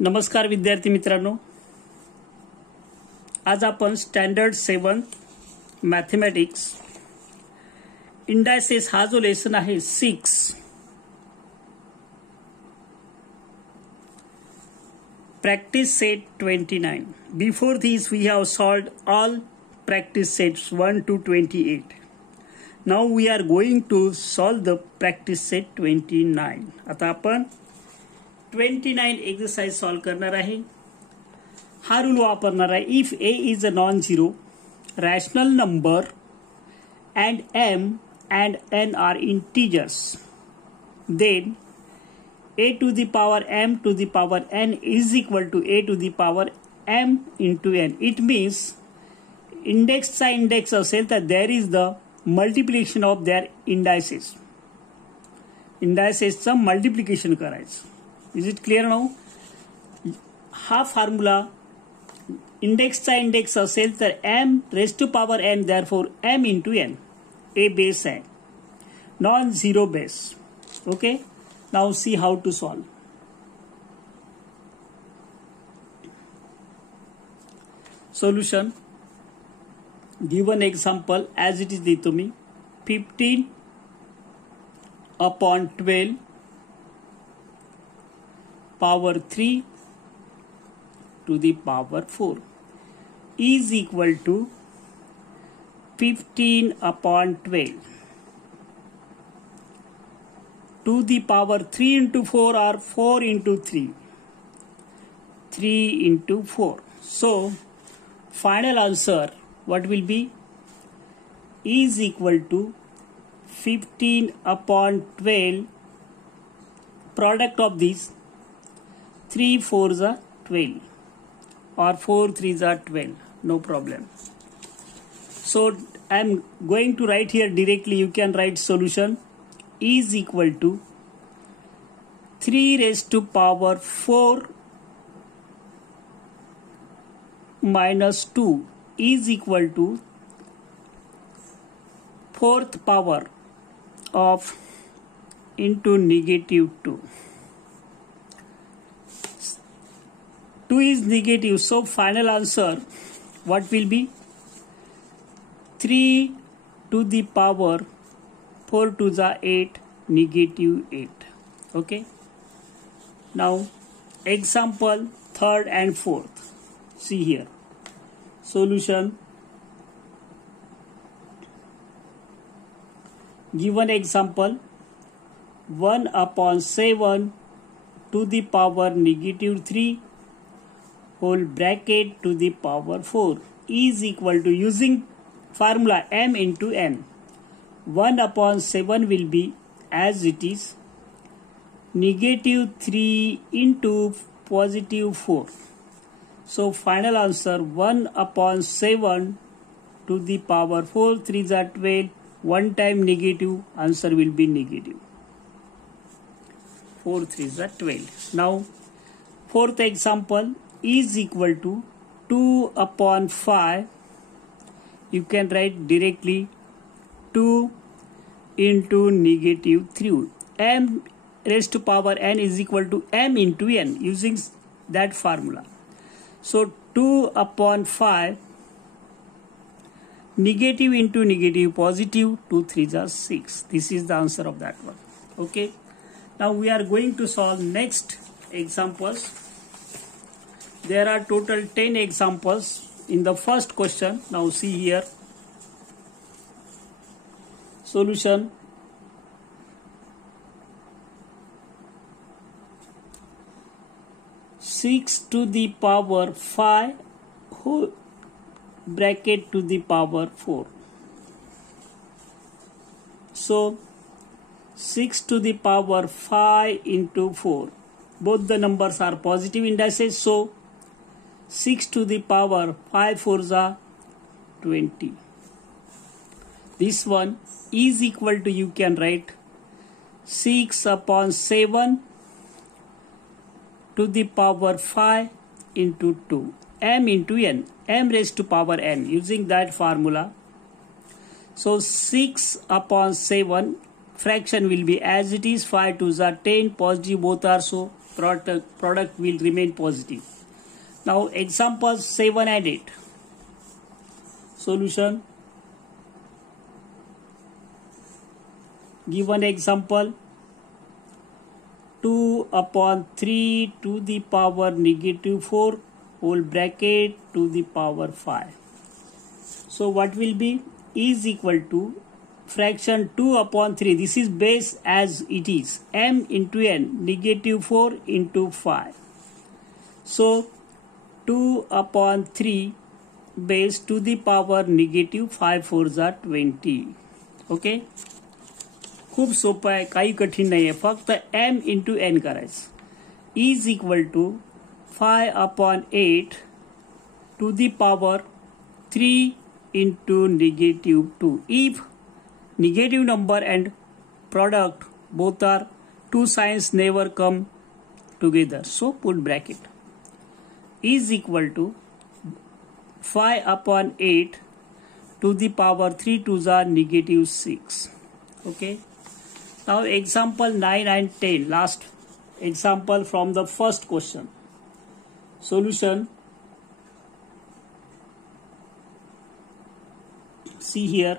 नमस्कार विद्यार्थी मित्रांनो, आज आपण स्टँडर्ड 7 मॅथमॅटिक्स इंडायसेस हा जो लेसन आहे 6 practice set 29. Before this we have solved all practice sets 1 to 28. Now we are going to solve the practice set 29. आता आपण 29 एक्सरसाइज सॉल्व करणार आहे. हा रूल वापरणार आहे. If a is a non-zero rational number and m and n are integers, then a to the power m to the power n is equal to a to the power m into n. It means इंडेक्सचा index असेल तर there is the multiplication of their indices. इंडायसेसचं multiplication करायचं. Is it clear now? हा formula इंडेक्सचा index असेल तर m raise to power n, therefore m into n. A base आहे, non zero base. Okay, now see how to solve. Solution. Given example as it is देतो मी. 15 upon 12 power 3 to the power 4 is equal to 15 upon 12 to the power 3 into 4 or 4 into 3. 3 into 4. So, final answer what will be? Is equal to 15 upon 12. Product of these 3 4s are 12 or 4 3s are 12. No problem. So, I am going to write here directly. You can write solution is equal to 3 raised to power 4 minus 2 is equal to 4th power of into negative 2. 2 is negative, so final answer what will be? 3 to the power 4 to the 8, negative 8. Okay. Now example 3rd and 4th. See here. Solution. Given example 1 upon 7 to the power negative 3 whole bracket to the power 4 is equal to, using formula m into n, 1 upon 7 will be as it is negative 3 into positive 4. So final answer 1 upon 7 to the power 4, 3s are 12, 1 time negative, answer will be negative. 4 3s are 12. Now 4th example is equal to 2 upon 5. You can write directly 2 into negative 3. m raised to power n is equal to m into n, using that formula. So 2 upon 5, negative into negative positive, 2 3s are 6. This is the answer of that one. Okay. Now we are going to solve next examples. There are total 10 examples in the first question. Now see here. Solution. Six to the power 5 whole bracket to the power 4. So 6 to the power 5 into 4. Both the numbers are positive indices. So 6 to the power 5 4s are 20. This one is equal to, you can write 6 upon 7 to the power 5 into 2, m into n, m raised to power n, using that formula. So 6 upon 7 fraction will be as it is, 5 2s are 10, positive both are, so product will remain positive. Now examples 7 and 8. Solution. Given example, 2 upon 3 to the power negative 4 whole bracket to the power 5. So what will be? Is equal to fraction 2 upon 3. This is base as it is. M into n, negative 4 into 5. So 2 upon 3 base to the power negative 5 4s are 20. Okay. खूप सोपं आहे, काही कठीण नाही आहे, फक्त m into n करायचं. Is equal to 5 upon 8 to the power 3 into negative 2. If negative number and product both are two signs never come together, so put bracket. Is equal to 5 upon 8 to the power 3 2s are negative 6. Okay. Now example 9 and 10, last example from the first question. Solution. See here,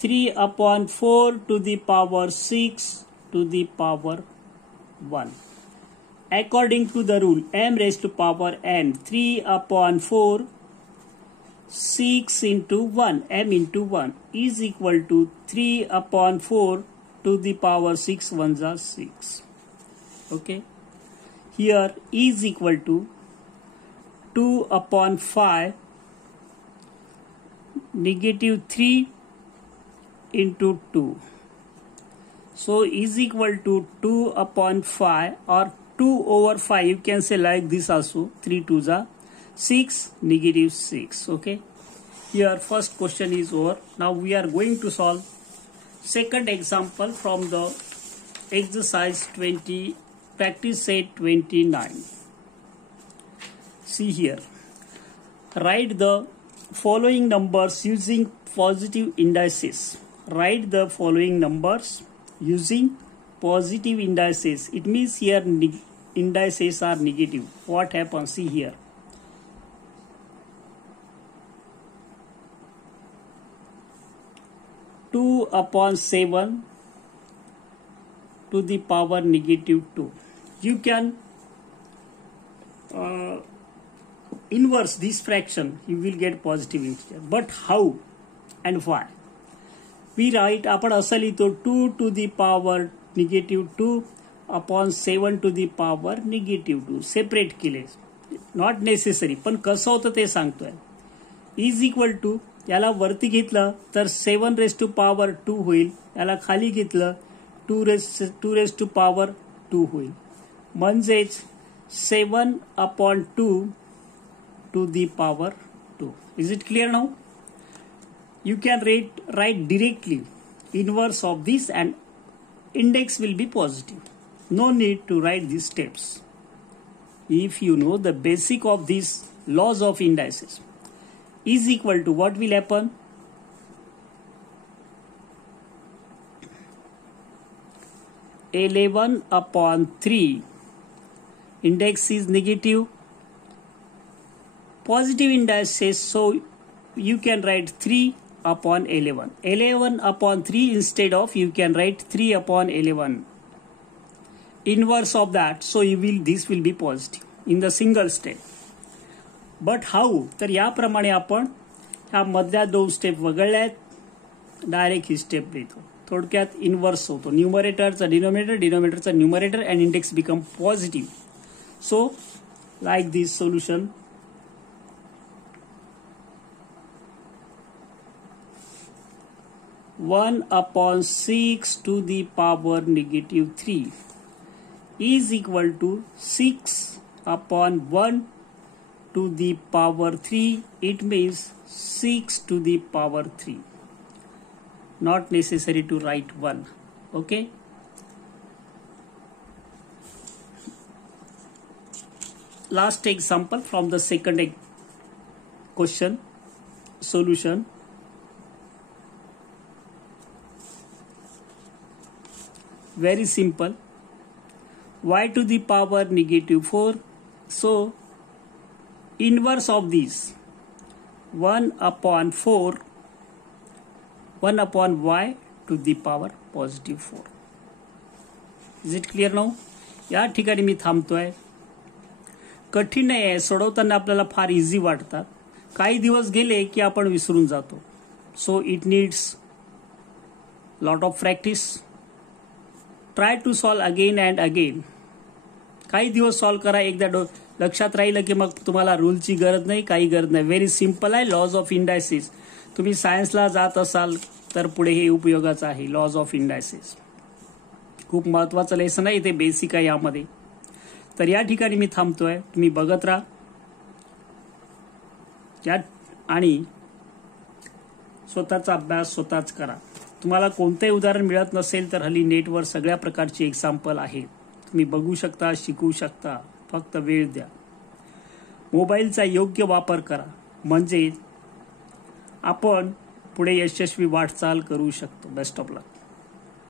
3 upon 4 to the power 6 to the power 1. According to the rule, m raised to power n, 3 upon 4, 6 into 1, m into 1 is equal to 3 upon 4 to the power 6 1s are 6. Okay. Here is equal to 2 upon 5 negative 3 into 2. So is equal to 2 upon 5 or 2 over 5. You can say like this also. 3 2s are 6, negative 6. Okay. Here first question is over. Now we are going to solve second example from the exercise 20, practice set 29. See here. Write the following numbers using positive indices. Write the following numbers using positive indices. It means here indices are negative. What happens? See here. Two upon 7 to the power negative 2. You can inverse this fraction, you will get positive integer. But how and why? We write, आपण असं लिहितो 2 to the power negative 2 upon 7 to the power negative 2. Separate केले, not necessary, पण कसं होतं ते सांगतोय. Is equal to, याला वरती घेतलं तर 7 raised to power 2 होईल, याला खाली घेतलं 2 raised to power 2 होईल. म्हणजेच 7 upon 2 to the power 2. Is it clear now? You can write directly inverse of this and index will be positive. No need to write these steps. If you know the basic of these laws of indices. Is equal to, what will happen? (11 upon 3). Index is negative. Positive indices, so you can write 3 upon 11. 11 upon 3 instead of, you can write 3 upon 11. Inverse of that, so this will be positive in the single step. But how? तर याप्रमाणे आपण ह्या मधल्या दोन step वगळल्यात, direct ही step लिहितो. थोडक्यात इन्व्हर्स होतो. न्यूमरेटरचा डिनोमिनेटर, डिनोमिनेटरचा numerator, and index become positive. So like this solution. (1 upon 6 to the power negative 3) is equal to 6 upon 1 to the power 3. It means 6 to the power 3. Not necessary to write 1. Okay. Last example from the second question. Solution. Very simple. y to the power -4. So inverse of this 1/4 y to the power +4. Is it clear now? या ठिकाणी मी थांबतोय. कठीण नाही आहे, सोडवताना आपल्याला फार easy वाटतात. काही दिवस गेले की आपण विसरून जातो. So it needs lot of practice. Try to solve again and again. काही दिवस सॉल्व करा, एकदा लक्षात राहिलं की मग तुम्हाला रूलची गरज नाही, काही गरज नाही. व्हेरी सिम्पल आहे. Laws of indices. तुम्ही सायन्सला जात असाल तर पुढे हे उपयोगाचं आहे. लॉज ऑफ इंडायसिस खूप महत्वाचं लेसन आहे, इथे बेसिक आहे यामध्ये. तर या ठिकाणी मी थांबतोय. तुम्ही बघत राहा आणि स्वतःचा अभ्यास स्वतःच करा. तुम्हाला कोणतंही उदाहरण मिळत नसेल तर हल्ली नेटवर सगळ्या प्रकारची एक्झाम्पल आहेत. तुम्ही बघू शकता, शिकू शकता. फक्त वेळ द्या. मोबाईलचा योग्य वापर करा, म्हणजे आपण पुढे यशस्वी वाटचाल करू शकतो. Best of luck.